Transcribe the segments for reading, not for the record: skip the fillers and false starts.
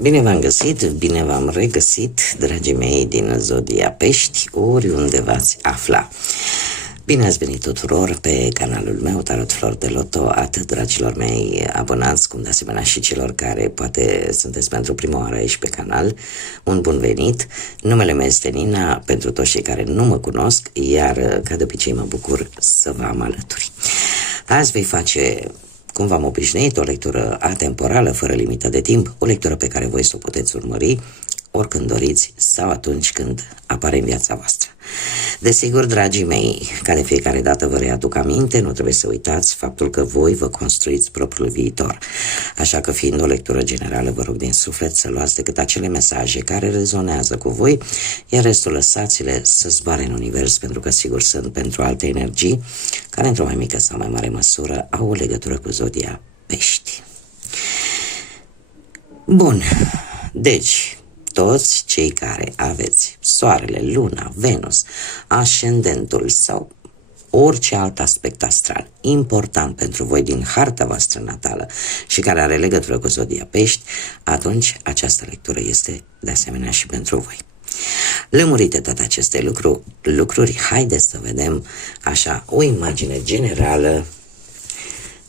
Bine v-am găsit, bine v-am regăsit, dragii mei din Zodia Pești, oriunde v-ați afla. Bine ați venit tuturor pe canalul meu, Tarot Flori de Loto, atât dragilor mei abonați, cum de asemenea și celor care poate sunteți pentru prima oară aici pe canal. Un bun venit! Numele meu este Nina, pentru toți cei care nu mă cunosc, iar ca de obicei mă bucur să vă am alături. Azi voi face, cum v-am obișnuit, o lectură atemporală, fără limită de timp, o lectură pe care voi să o puteți urmări oricând doriți sau atunci când apare în viața voastră. Desigur, dragii mei, ca de fiecare dată vă readuc aminte, nu trebuie să uitați faptul că voi vă construiți propriul viitor. Așa că, fiind o lectură generală, vă rog din suflet să luați decât acele mesaje care rezonează cu voi, iar restul lăsați-le să zboare în univers, pentru că sigur sunt pentru alte energii care, într-o mai mică sau mai mare măsură, au o legătură cu Zodia Pești. Bun, deci toți cei care aveți Soarele, Luna, Venus, Ascendentul sau orice alt aspect astral important pentru voi din harta voastră natală și care are legătură cu Zodia Pești, atunci această lectură este de asemenea și pentru voi. Lămurite toate aceste lucruri, haideți să vedem așa o imagine generală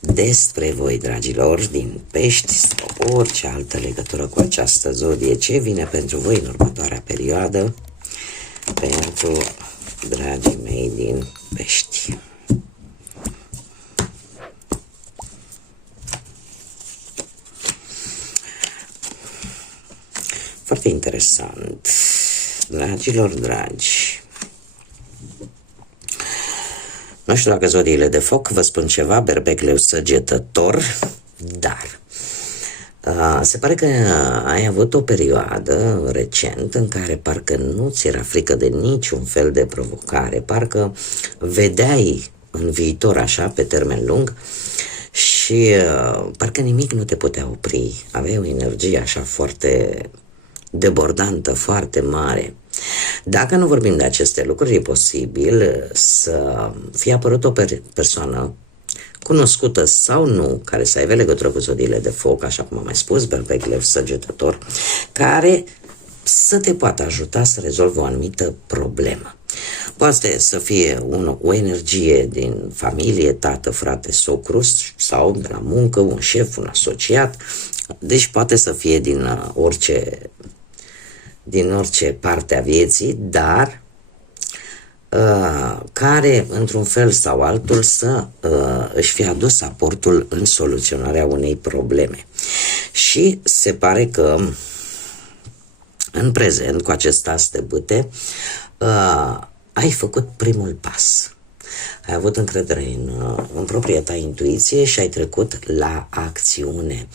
despre voi, dragilor, din Pești sau orice altă legătură cu această zodie, ce vine pentru voi în următoarea perioadă, pentru dragii mei din Pești. Foarte interesant, dragilor dragi. Nu știu dacă zodiile de foc vă spun ceva, Berbec, Leu, Săgetător, dar se pare că ai avut o perioadă recent în care parcă nu ți era frică de niciun fel de provocare, parcă vedeai în viitor așa, pe termen lung, și parcă nimic nu te putea opri. Aveai o energie așa foarte debordantă, foarte mare. Dacă nu vorbim de aceste lucruri, e posibil să fie apărut o persoană cunoscută sau nu, care să aibă legătură cu zodiile de foc, așa cum am mai spus, Berbec, Leu, Săgetător, care să te poată ajuta să rezolvi o anumită problemă. Poate să fie o energie din familie, tată, frate, socru, sau de la muncă, un șef, un asociat, deci poate să fie din orice parte a vieții, dar care, într-un fel sau altul, să își fie adus aportul în soluționarea unei probleme. Și se pare că în prezent, cu acest as de bâte, ai făcut primul pas. Ai avut încredere în propria ta intuiție și ai trecut la acțiune.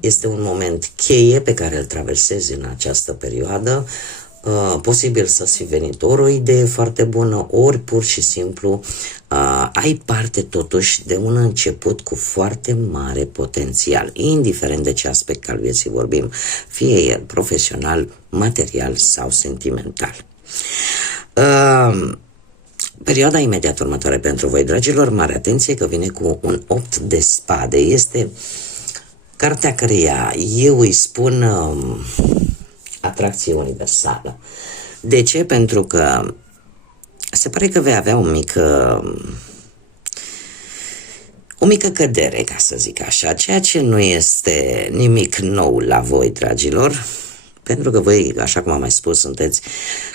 Este un moment cheie pe care îl traversezi în această perioadă. Posibil să-ți fi venit ori o idee foarte bună, ori pur și simplu ai parte totuși de un început cu foarte mare potențial, indiferent de ce aspect al vieții vorbim, fie el profesional, material sau sentimental. Perioada imediat următoare pentru voi, dragilor, mare atenție că vine cu un 8 de spade. Este cartea căreia eu îi spun atracție universală. De ce? Pentru că se pare că vei avea o mică cădere, ca să zic așa, ceea ce nu este nimic nou la voi, dragilor, pentru că voi, așa cum am mai spus, sunteți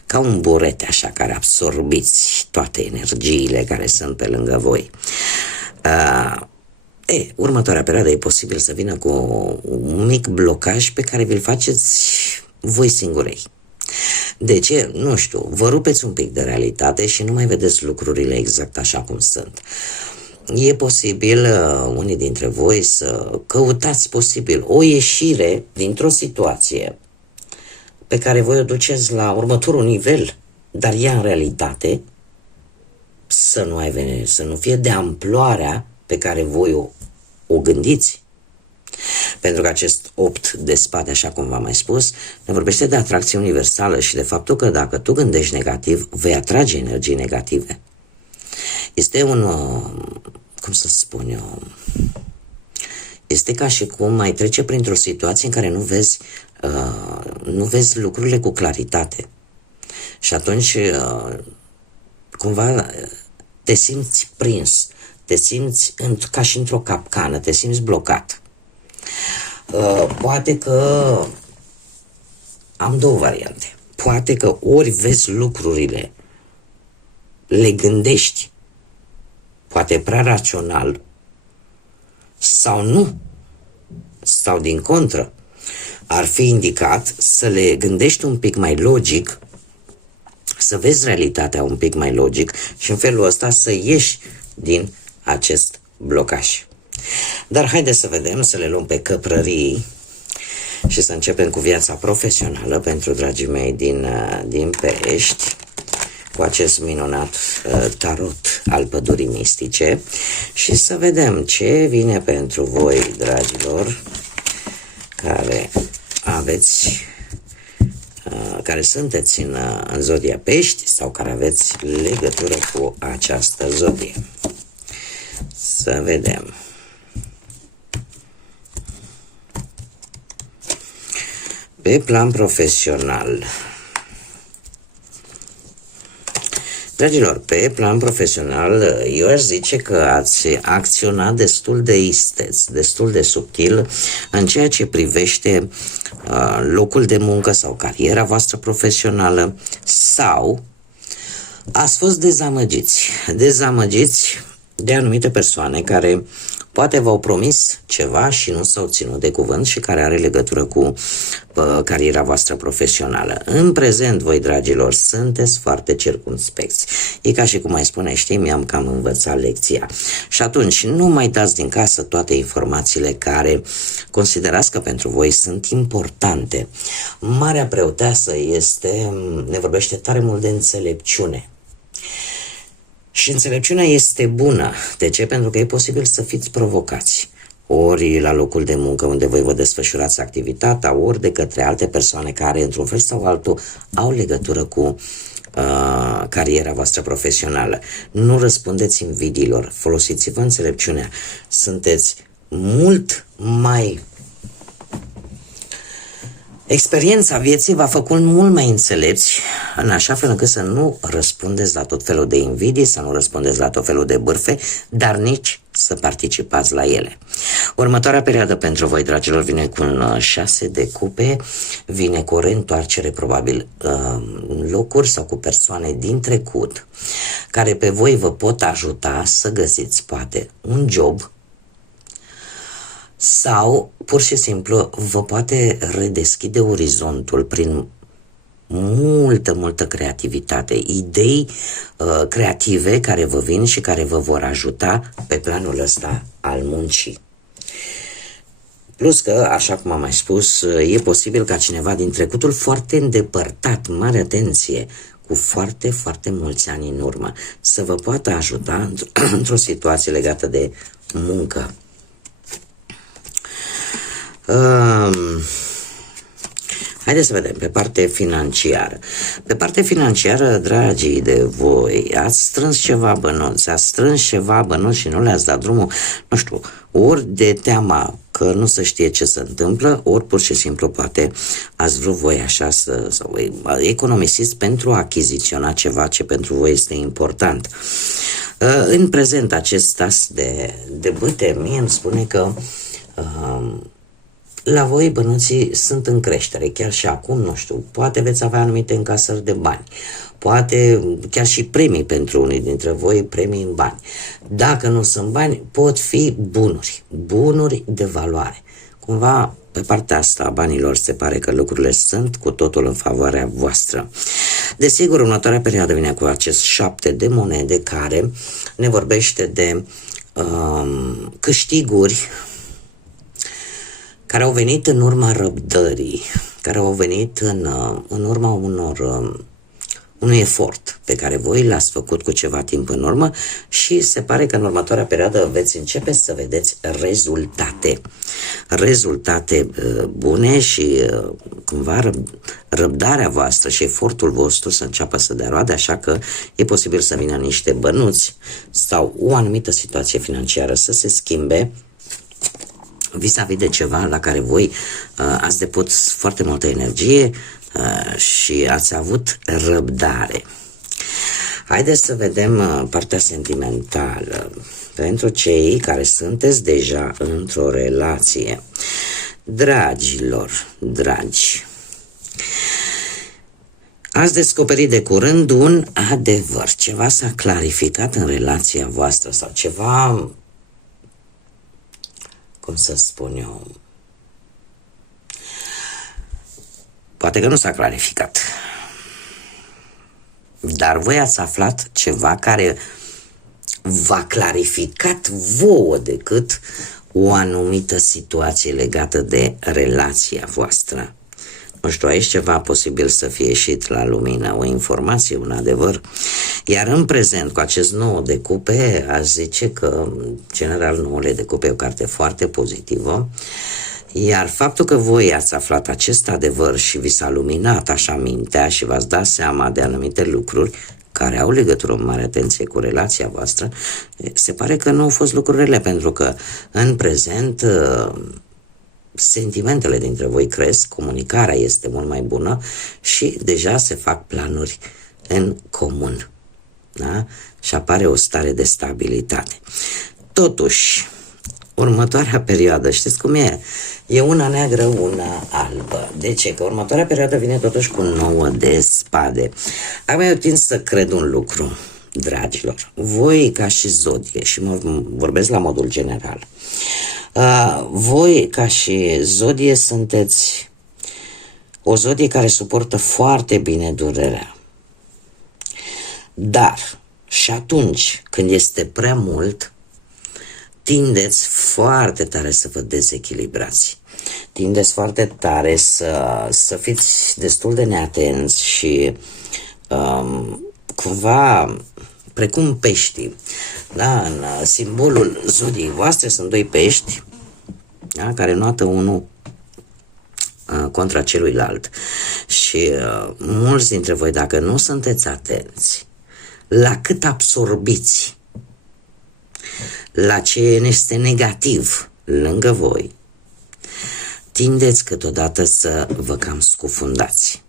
ca un burete așa care absorbiți toate energiile care sunt pe lângă voi. Următoarea perioadă e posibil să vină cu un mic blocaj pe care vi-l faceți voi singurei. De ce? Nu știu, vă rupeți un pic de realitate și nu mai vedeți lucrurile exact așa cum sunt. E posibil, unii dintre voi, să căutați posibil o ieșire dintr-o situație pe care voi o duceți la următorul nivel, dar ea în realitate să nu fie de amploarea pe care voi o gândiți. Pentru că acest 8 de spade, așa cum v-am mai spus, ne vorbește de atracție universală și de faptul că dacă tu gândești negativ, vei atrage energii negative. Este cum să spun eu, Este ca și cum mai trece printr-o situație în care nu vezi lucrurile cu claritate. Și atunci, cumva, te simți prins, te simți ca și într-o capcană, te simți blocat. Poate că am două variante. Poate că ori vezi lucrurile, le gândești, poate prea rațional, sau nu, sau din contră, ar fi indicat să le gândești un pic mai logic, să vezi realitatea un pic mai logic și în felul ăsta să ieși din acest blocaj. Dar haideți să vedem, să le luăm pe căprării și să începem cu viața profesională pentru dragii mei din Pești, cu acest minunat tarot al pădurii mistice și să vedem ce vine pentru voi, dragilor, care sunteți în zodia Pești sau care aveți legătură cu această zodie. Să vedem. Pe plan profesional, dragilor, pe plan profesional, eu aș zice că ați acționat destul de isteț, destul de subtil în ceea ce privește locul de muncă sau cariera voastră profesională, sau ați fost dezamăgiți de anumite persoane care poate v-au promis ceva și nu s-au ținut de cuvânt și care are legătură cu cariera voastră profesională. În prezent, voi, dragilor, sunteți foarte circumspecți. E ca și cum mai spune, știi, mi-am cam învățat lecția. Și atunci, nu mai dați din casă toate informațiile care considerați că pentru voi sunt importante. Marea Preoteasă ne vorbește tare mult de înțelepciune. Și înțelepciunea este bună. De ce? Pentru că e posibil să fiți provocați. Ori la locul de muncă unde voi vă desfășurați activitatea, ori de către alte persoane care, într-un fel sau altul, au legătură cu cariera voastră profesională. Nu răspundeți invidiilor, folosiți-vă înțelepciunea. Sunteți mult mai... Experiența vieții v-a făcut mult mai înțelepți, în așa fel încât să nu răspundeți la tot felul de invidii, să nu răspundeți la tot felul de bârfe, dar nici să participați la ele. Următoarea perioadă pentru voi, dragilor, vine cu un 6 de cupe, vine cu o reîntoarcere probabil în locuri sau cu persoane din trecut, care pe voi vă pot ajuta să găsiți poate un job, sau pur și simplu vă poate redeschide orizontul prin multă creativitate, idei creative care vă vin și care vă vor ajuta pe planul ăsta al muncii. Plus că, așa cum am mai spus, e posibil ca cineva din trecutul foarte îndepărtat, mare atenție, cu foarte mulți ani în urmă, să vă poată ajuta într-o situație legată de muncă. Haideți să vedem pe partea financiară. Pe partea financiară, dragii de voi, ați strâns ceva bănuți, și nu le-ați dat drumul, nu știu, ori de teama că nu se știe ce se întâmplă, ori pur și simplu poate ați vrut voi așa să economisiți pentru a achiziționa ceva ce pentru voi este important. În prezent, acest as de bâte mie îmi spune că la voi bănuții sunt în creștere, chiar și acum, nu știu, poate veți avea anumite încasări de bani, poate chiar și premii pentru unii dintre voi, premii în bani. Dacă nu sunt bani, pot fi bunuri de valoare. Cumva, pe partea asta a banilor se pare că lucrurile sunt cu totul în favoarea voastră. Desigur, următoarea perioadă vine cu acest 7 de monede care ne vorbește de câștiguri care au venit în urma răbdării, care au venit în urma unui efort pe care voi l-ați făcut cu ceva timp în urmă și se pare că în următoarea perioadă veți începe să vedeți rezultate bune și cumva răbdarea voastră și efortul vostru să înceapă să dea roade, așa că e posibil să vină niște bănuți sau o anumită situație financiară să se schimbe. vis-a-vis de ceva la care voi ați depus foarte multă energie și ați avut răbdare. Haideți să vedem partea sentimentală pentru cei care sunteți deja într-o relație. Dragilor, dragi, ați descoperit de curând un adevăr, ceva s-a clarificat în relația voastră sau ceva, cum să spun eu, poate că nu s-a clarificat, dar voi ați aflat ceva care v-a clarificat vouă decât o anumită situație legată de relația voastră. Nu știu, aici ceva posibil să fie ieșit la lumină, o informație, un adevăr. Iar în prezent, cu acest 9 de cupe, aș zice că, general, 9 de cupe e o carte foarte pozitivă. Iar faptul că voi ați aflat acest adevăr și vi s-a luminat așa mintea și v-ați dat seama de anumite lucruri care au legătură în mare atenție cu relația voastră, se pare că nu au fost lucrurile, pentru că în prezent sentimentele dintre voi cresc, comunicarea este mult mai bună și deja se fac planuri în comun. Da? Și apare o stare de stabilitate. Totuși, următoarea perioadă, știți cum e? E una neagră, una albă. De ce? Că următoarea perioadă vine totuși cu 9 de spade. Acum eu tind să cred un lucru, dragilor. Voi ca și zodie, și mă vorbesc la modul general, voi ca și zodie sunteți o zodie care suportă foarte bine durerea. Dar și atunci când este prea mult, tindeți foarte tare să vă dezechilibrați. Tindeți foarte tare să fiți destul de neatenți și cumva precum peștii. Da? În simbolul zodiei voastre sunt 2 pești, da? Care noată unul contra celuilalt. Și mulți dintre voi, dacă nu sunteți atenți la cât absorbiți la ce este negativ lângă voi, tindeți câteodată să vă cam scufundați.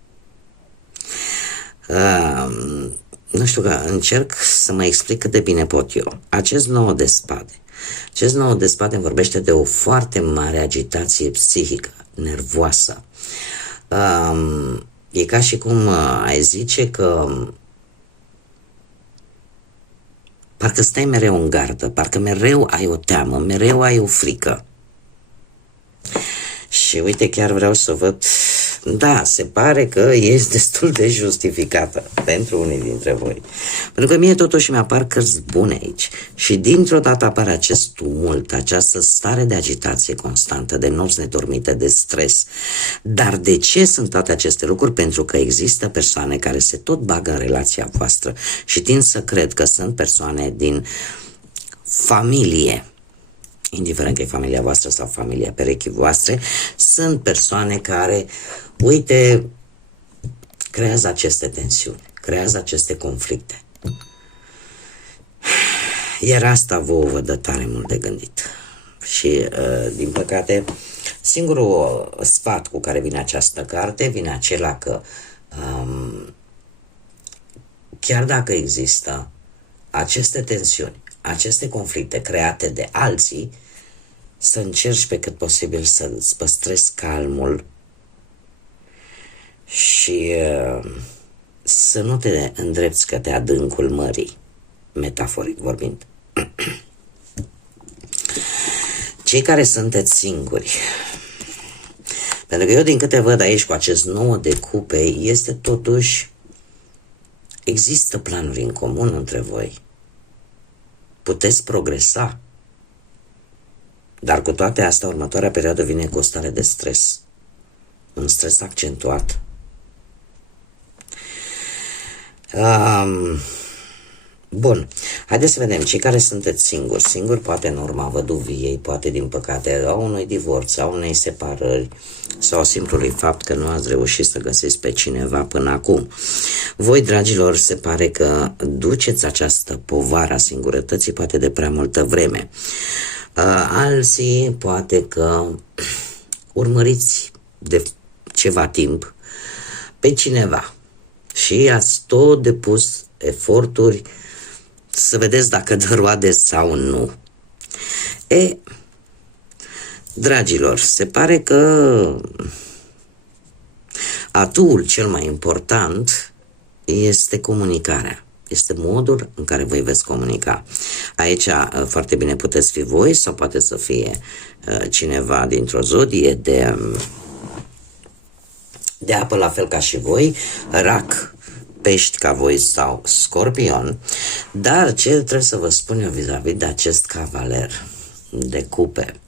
Nu știu, că încerc să mă explic cât de bine pot eu. Acest 9 de spade îmi vorbește de o foarte mare agitație psihică, nervoasă. E ca și cum ai zice că parcă stai mereu în gardă, parcă mereu ai o teamă, mereu ai o frică. Și uite, chiar vreau să văd, da, se pare că ești destul de justificată pentru unii dintre voi. Pentru că mie totuși mi-apar cărți bune aici și dintr-o dată apare acest tumult, această stare de agitație constantă, de nopți nedormite, de stres. Dar de ce sunt toate aceste lucruri? Pentru că există persoane care se tot bagă în relația voastră și tind să cred că sunt persoane din familie, indiferent că e familia voastră sau familia perechii voastre, sunt persoane care, uite, creează aceste tensiuni, creează aceste conflicte. Iar asta vă dă tare mult de gândit. Și, din păcate, singurul sfat cu care vine această carte vine acela că chiar dacă există aceste tensiuni, aceste conflicte create de alții, să încerci pe cât posibil să-ți păstrezi calmul și să nu te îndrepți către adâncul mării, metaforic vorbind. Cei care sunteți singuri, pentru că eu din câte văd aici cu acest 9 de cupe, este totuși, există planuri în comun între voi. Puteți progresa. Dar cu toate astea, următoarea perioadă vine cu o stare de stres. Un stres accentuat. Bun. Haideți să vedem. Cei care sunteți singuri, poate în urma văduviei, poate din păcate a unui divorț, a unei separări sau simplului fapt că nu ați reușit să găsiți pe cineva până acum. Voi, dragilor, se pare că duceți această povară a singurătății poate de prea multă vreme. Alții poate că urmăriți de ceva timp pe cineva și ați tot depus eforturi să vedeți dacă dă roade sau nu. Dragilor, se pare că atuul cel mai important este comunicarea. Este modul în care voi veți comunica. Aici foarte bine puteți fi voi sau poate să fie cineva dintr-o zodie de apă, la fel ca și voi, rac, pești ca voi sau scorpion. Dar ce trebuie să vă spun eu vis-a-vis de acest cavaler de cupe?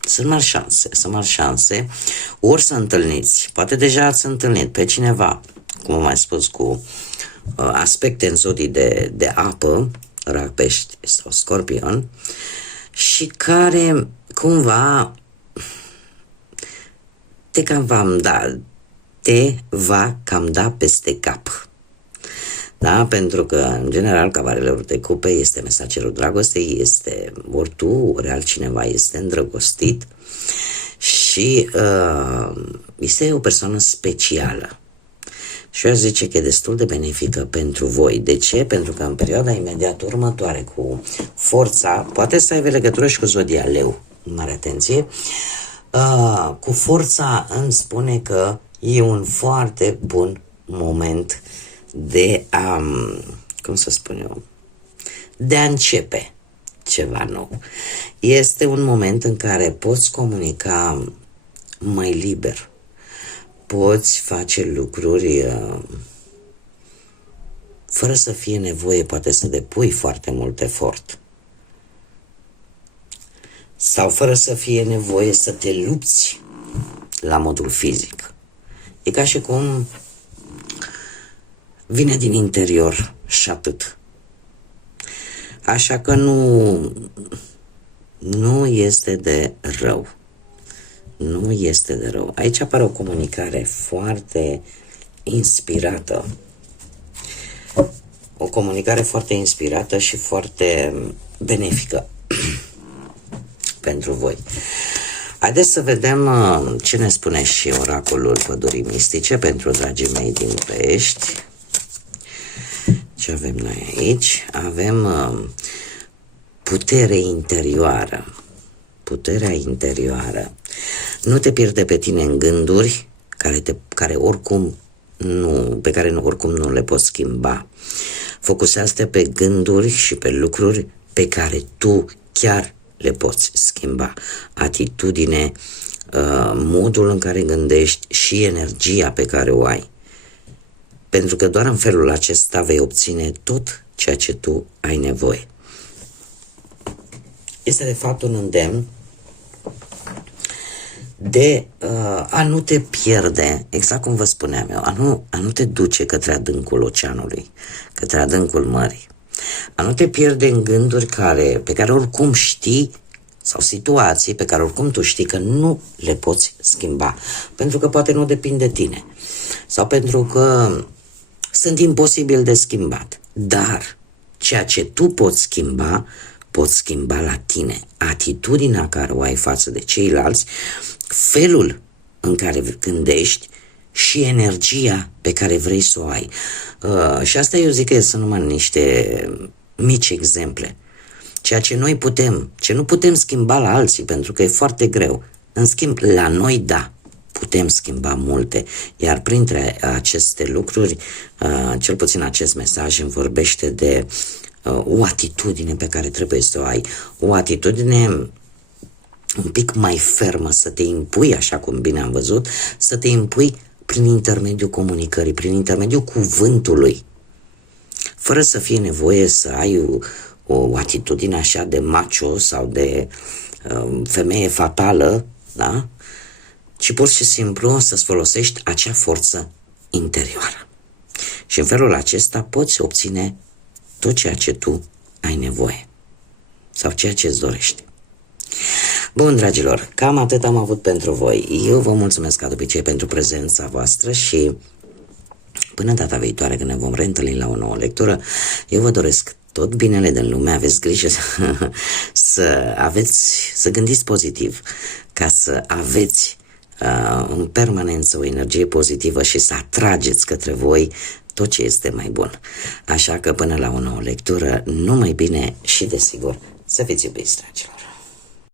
Sunt mari șanse, ori să întâlniți, poate deja ați întâlnit pe cineva, cum am mai spus, cu aspecte în zodii de apă, rac, pești sau scorpion, și care cumva te va cam da peste cap. Da? Pentru că, în general, cavalerul de cupe este mesagerul dragostei, este ori tu, ori altcineva este îndrăgostit și este o persoană specială. Și eu aș zice că e destul de benefică pentru voi. De ce? Pentru că în perioada imediat următoare, cu forța, poate să aibă legătură și cu zodia Leu, mare atenție, cu forța îmi spune că e un foarte bun moment de a, cum să spun eu, de a începe ceva nou. Este un moment în care poți comunica mai liber, poți face lucruri fără să fie nevoie, poate să depui foarte mult efort, sau fără să fie nevoie să te lupți la modul fizic. E ca și cum vine din interior și atât. Așa că nu este de rău. Nu este de rău. Aici apare o comunicare foarte inspirată. O comunicare foarte inspirată și foarte benefică pentru voi. Haideți să vedem ce ne spune și oracolul pădurii mistice pentru dragii mei din pești. Ce avem noi aici? Avem putere interioară. Puterea interioară. Nu te pierde pe tine în gânduri pe care oricum nu le poți schimba. Focusează-te pe gânduri și pe lucruri pe care tu chiar le poți schimba. Atitudine, modul în care gândești și energia pe care o ai. Pentru că doar în felul acesta vei obține tot ceea ce tu ai nevoie. Este de fapt un îndemn de a nu te pierde, exact cum vă spuneam eu, a nu te duce către adâncul oceanului, către adâncul mării, a nu te pierde în gânduri pe care oricum știi, sau situații pe care oricum tu știi că nu le poți schimba, pentru că poate nu depind de tine, sau pentru că sunt imposibil de schimbat. Dar ceea ce tu poți schimba la tine. Atitudinea care o ai față de ceilalți, felul în care gândești și energia pe care vrei să o ai. Și asta eu zic că sunt numai niște mici exemple. Ceea ce noi ce nu putem schimba la alții, pentru că e foarte greu. În schimb, la noi, da, putem schimba multe. Iar printre aceste lucruri, cel puțin acest mesaj îmi vorbește de o atitudine pe care trebuie să o ai. O atitudine un pic mai fermă, să te impui, așa cum bine am văzut, să te impui prin intermediul comunicării, prin intermediul cuvântului, fără să fie nevoie să ai o atitudine așa de macho sau de femeie fatală, da? Ci pur și simplu să-ți folosești acea forță interioară. Și în felul acesta poți obține tot ceea ce tu ai nevoie sau ceea ce îți dorești. Bun, dragilor, cam atât am avut pentru voi. Eu vă mulțumesc ca de obicei pentru prezența voastră și până data viitoare când ne vom reîntâlni la o nouă lectură, eu vă doresc tot binele din lume, aveți grijă să gândiți pozitiv, ca să aveți în permanență o energie pozitivă și să atrageți către voi tot ce este mai bun. Așa că până la o nouă lectură, numai bine și desigur să fiți iubiți, dragilor!